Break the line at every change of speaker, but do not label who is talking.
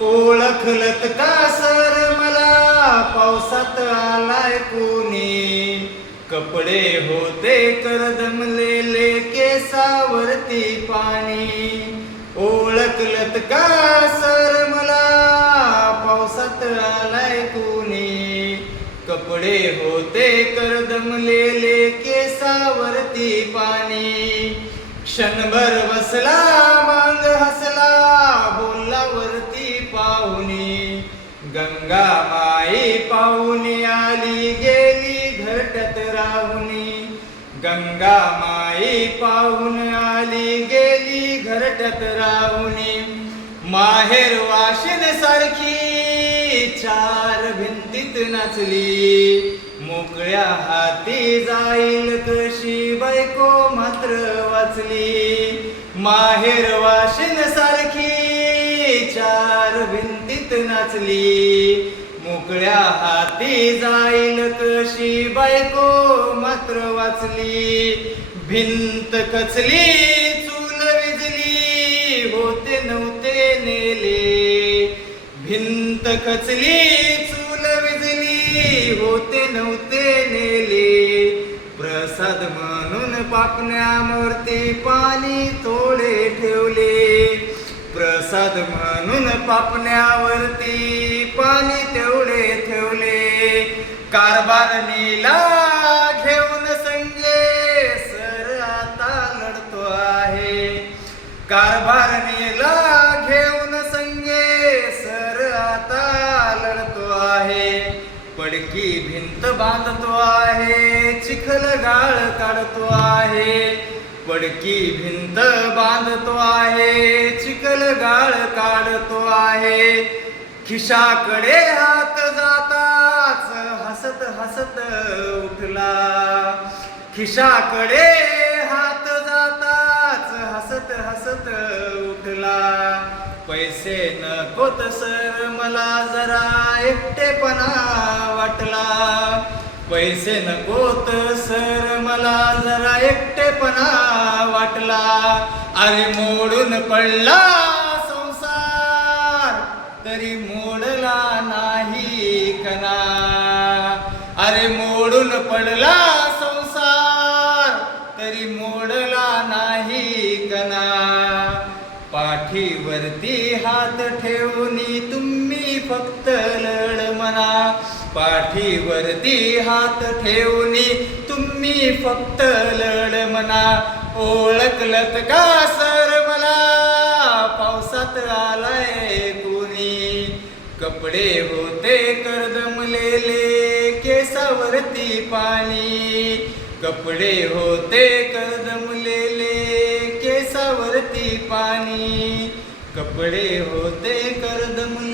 ओळखलत का सर मला? पावसात आलाय कोणी? कपडे होते करदमलेले केसावरती पाणी. ओळखलत का सर मला? पावसात आलाय कोणी? कपडे होते करदमलेले केसावरती पाणी. क्षणभर बसला वरती गंगा माई पाहुनी आली गेली घटत राहुनी गंगा माई पाहून आली गेली घरटत राहुनी माहेर वाशिन सारखी चार भिंतीत नाचली. मोकळ्या हाती जाईल कशी बायको मात्र वाचली. माहेर वाशिन सारखी चार भिंतीत नाचली. मोकळ्या हाती जाईल कशी बायको मात्र वाचली. भिंत कचली चूल विजली होते नव्हते नेले. भिंत कचली चूल विजली होते नव्हते नेले. प्रसाद म्हणून पापण्या मूर्ती पाणी थोडे ठेवले. प्रसाद म्हणून पापण्यावरती पाणी तेवढे ठेवले. कारभार नीला घेऊन संगे सर आता लढतो आहे. कारभार नीला घेऊन संगे सर आता लढतो आहे. पडकी भिंत बांधतो आहे चिखल गाळ काढतो आहे. पडकी भिंत बांधतो आहे चिकल गाळ काढतो आहे. खिशाकडे हात जाताच हसत हसत उठला. खिशाकडे हात जाताच हसत हसत उठला. पैसे नकोत सर मला जरा एकटेपणा वाटला. पैसे नकोत सर मला जरा एकटेपणा वाटला. अरे मोडून पडला संसार तरी मोडला नाही कना अरे मोडून पडला संसार तरी मोडला नाही कना पाठीवरती हात ठेवून तुम्ही फक्त लढ म्हणा पाठीवरती हात ठेवूनी तुम्ही फक्त लढ म्हणा. ओळखलत का सर मला? पावसात आलाय कोणी? कपडे होते करदमलेले केसावरती पाणी. कपडे होते करदमलेले केसावरती पाणी. कपडे होते कर्दम